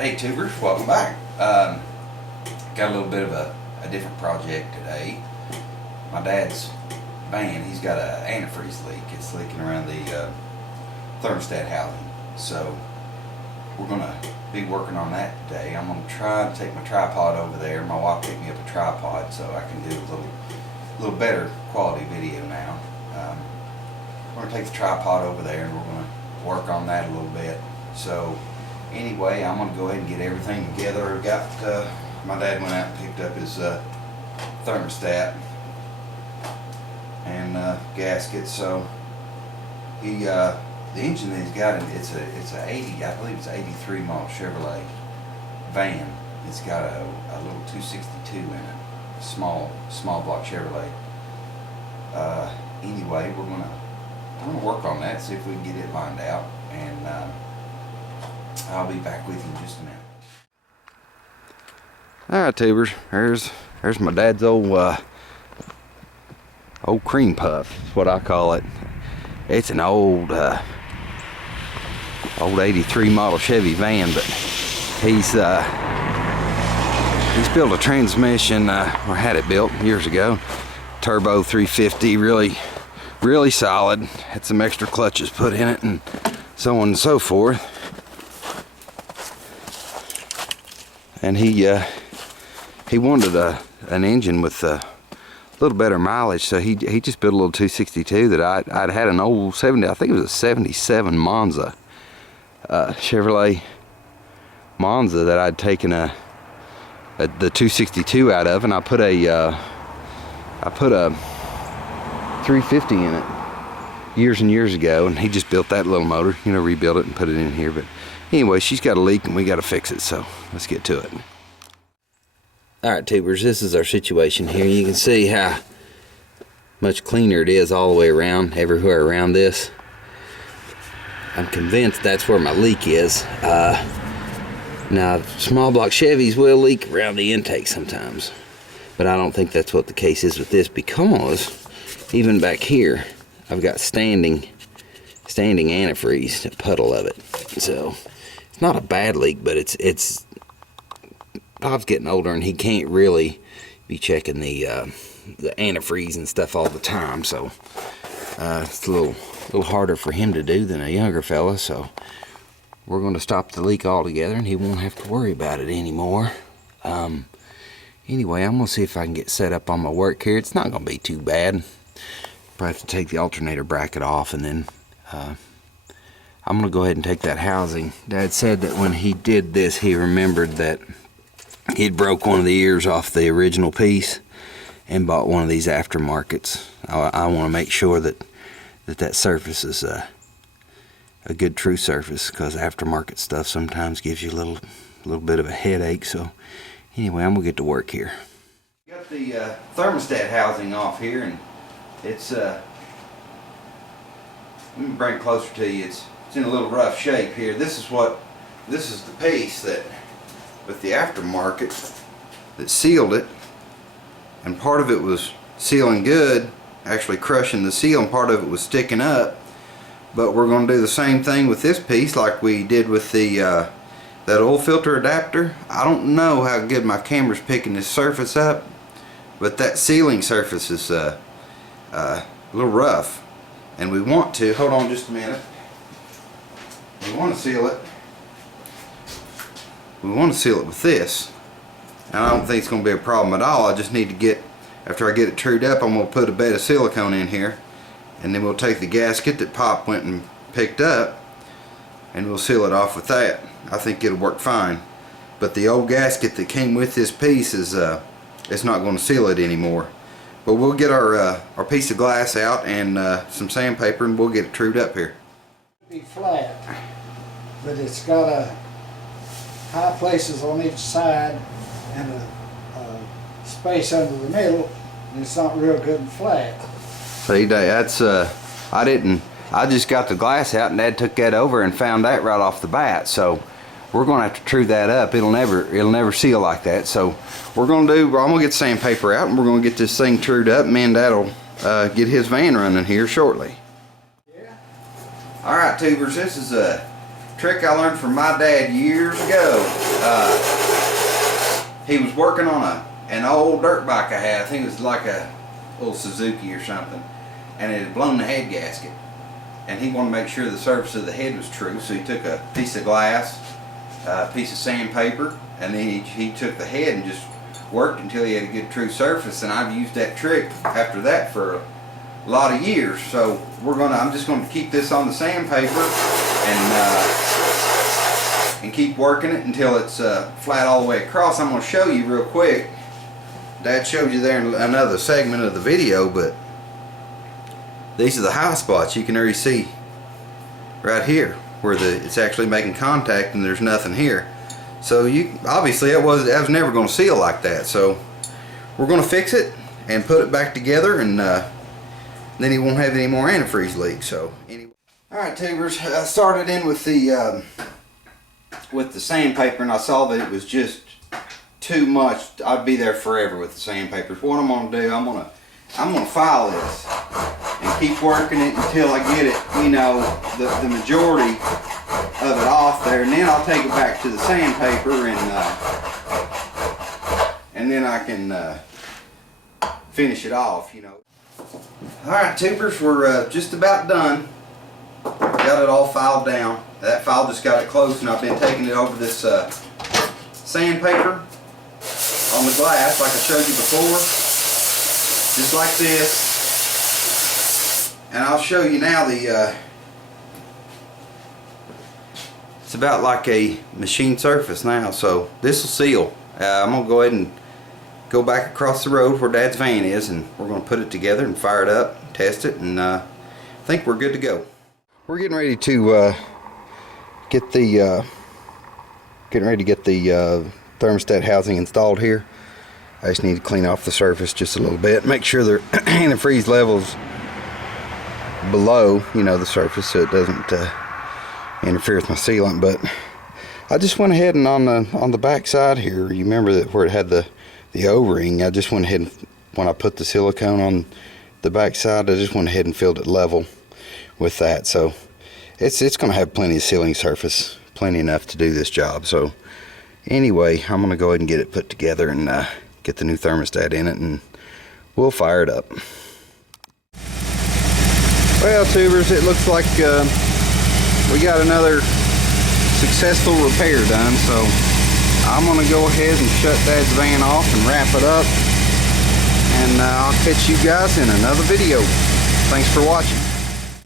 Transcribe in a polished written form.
Hey tubers, welcome back. Got a little bit of a different project today. My dad's van, he's got an antifreeze leak. It's leaking around the thermostat housing. So we're gonna be working on that today. I'm gonna try to take my tripod over there. My wife picked me up a tripod so I can do a little better quality video now. We're gonna take the tripod over there and we're gonna work on that a little bit. So anyway, I'm gonna go ahead and get everything together. My dad went out and picked up his thermostat and gasket. So the engine that he's got, it's a 80, I believe it's an 83 model Chevrolet van. It's got a little 262 in it, small block Chevrolet. Anyway, we're gonna work on that, see if we can get it lined out, and I'll be back with you in just a minute. Alright tubers, there's my dad's old cream puff, is what I call it. It's an old 83 model Chevy van, but he's built a transmission, or had it built years ago. Turbo 350, really solid. Had some extra clutches put in it and so on and so forth. And he wanted an engine with a little better mileage, so he just built a little 262 that I'd had an old 70, I think it was a 77 Monza, Chevrolet Monza that I'd taken the 262 out of, and I put a 350 in it years and years ago, and he just built that little motor, rebuilt it and put it in here. But anyway, she's got a leak and we got to fix it, so let's get to it. Alright tubers, this is our situation here. You can see how much cleaner it is all the way around, everywhere around this. I'm convinced that's where my leak is. Now, small block Chevys will leak around the intake sometimes, but I don't think that's what the case is with this, because even back here, I've got standing antifreeze, a puddle of it. So it's not a bad leak, but it's Bob's getting older and he can't really be checking the antifreeze and stuff all the time, so it's a little harder for him to do than a younger fella. So we're going to stop the leak altogether and he won't have to worry about it anymore. Anyway, I'm going to see if I can get set up on my work here. It's not going to be too bad. Probably have to take the alternator bracket off, and then I'm going to go ahead and take that housing. Dad said that when he did this, he remembered that he'd broke one of the ears off the original piece and bought one of these aftermarkets. I want to make sure that surface is a good true surface, because aftermarket stuff sometimes gives you a little bit of a headache. So anyway, I'm gonna get to work here. Got the thermostat housing off here, and it's let me bring it closer to you. It's in a little rough shape here. This is the piece that with the aftermarket that sealed it, and part of it was sealing good, actually crushing the seal, and part of it was sticking up. But we're going to do the same thing with this piece like we did with the that oil filter adapter. I don't know how good my camera's picking this surface up, but that sealing surface is a little rough, and we want to, hold on just a minute, we want to seal it. We want to seal it with this, and I don't think it's going to be a problem at all. I just need to get, after I get it trued up, I'm going to put a bed of silicone in here, and then we'll take the gasket that Pop went and picked up and we'll seal it off with that. I think it'll work fine, but the old gasket that came with this piece is it's not going to seal it anymore. But we'll get our piece of glass out and some sandpaper, and we'll get it trued up here. It'll be flat, but it's got high places on each side and a space under the middle, and it's not real good and flat. See, that's I just got the glass out, and Dad took that over and found that right off the bat. So we're gonna have to true that up. It'll never seal like that. So I'm gonna get sandpaper out, and we're gonna get this thing trued up, and man, that'll get his van running here shortly. Yeah. All right, tubers, this is a trick I learned from my dad years ago. He was working on an old dirt bike I had. I think it was like a little Suzuki or something, and it had blown the head gasket. And he wanted to make sure the surface of the head was true, so he took a piece of glass, a piece of sandpaper, and then he took the head and just worked until he had a good true surface. And I've used that trick after that for a lot of years. So I'm just going to keep this on the sandpaper and keep working it until it's flat all the way across. I'm going to show you real quick. Dad showed you there in another segment of the video, but these are the high spots. You can already see right here where it's actually making contact and there's nothing here. So obviously that was never going to seal like that. So we're going to fix it and put it back together, and then he won't have any more antifreeze leaks. So anyway, all right, tubers, I started in with the sandpaper, and I saw that it was just too much. I'd be there forever with the sandpaper. So what I'm going to do, I'm going to file this and keep working it until I get it, you know, the majority of it off there, and then I'll take it back to the sandpaper, and then I can finish it off, you know. Alright, tubers, we're just about done. Got it all filed down. That file just got it closed, and I've been taking it over this sandpaper on the glass like I showed you before, just like this. And I'll show you now it's about like a machine surface now, so this will seal. I'm going to go ahead and go back across the road where Dad's van is, and we're going to put it together and fire it up, test it, and I think we're good to go. We're getting ready to get the thermostat housing installed here. I just need to clean off the surface just a little bit, make sure the antifreeze levels below, you know, the surface, so it doesn't interfere with my sealant. But I just went ahead and on the back side here, you remember that where it had the O-ring, I just went ahead and, when I put the silicone on the back side, I just went ahead and filled it level with that. So it's going to have plenty of sealing surface, plenty enough to do this job. So anyway, I'm going to go ahead and get it put together and get the new thermostat in it, and we'll fire it up. Well, tubers, it looks like we got another successful repair done, so I'm going to go ahead and shut Dad's van off and wrap it up, and I'll catch you guys in another video. Thanks for watching.